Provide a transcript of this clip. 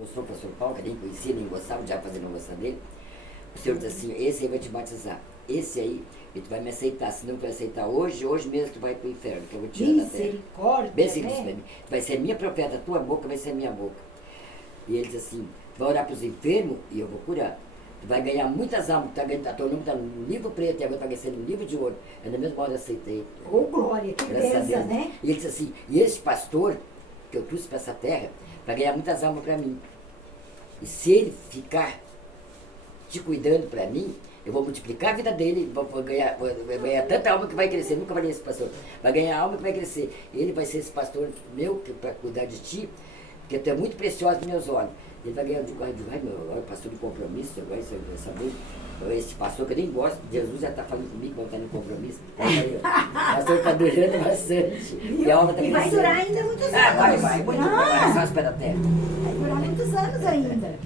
mostrou para o pastor Paulo, que nem conhecia, nem gostava, já fazendo não gostar dele. O Senhor disse assim, esse aí vai te batizar. Esse aí, e tu vai me aceitar. Se não tu vai aceitar hoje mesmo tu vai para o inferno, que eu vou tirar da terra. Misericórdia, Bem assim, né? disse pra mim, tu vai ser minha profeta, a tua boca vai ser minha boca. E ele disse assim, tu vai orar para os enfermos e eu vou curar. Tu vai ganhar muitas almas, teu nome está no livro preto e agora vai ser no livro de ouro. Eu na mesma hora aceitei. Ô, glória, que Graças a benção, Deus. né? E ele disse assim, e esse pastor que eu trouxe para essa terra, vai ganhar muitas almas para mim. E se ele ficar te cuidando para mim, eu vou multiplicar a vida dele, vou ganhar tanta alma que vai crescer, nunca vai ganhar esse pastor. Vai ganhar alma que vai crescer. Ele vai ser esse pastor meu para cuidar de ti, porque tu é muito precioso nos meus olhos. Ele vai ganhar, meu pastor de compromisso, agora você vai saber. Esse pastor que eu nem gosto, Jesus já está falando comigo, vai estar no compromisso. O pastor está durando bastante. E a alma está E vai durar ainda muitos anos. Vai, muito, vai só espera a terra. Vai durar muitos anos ainda. Né?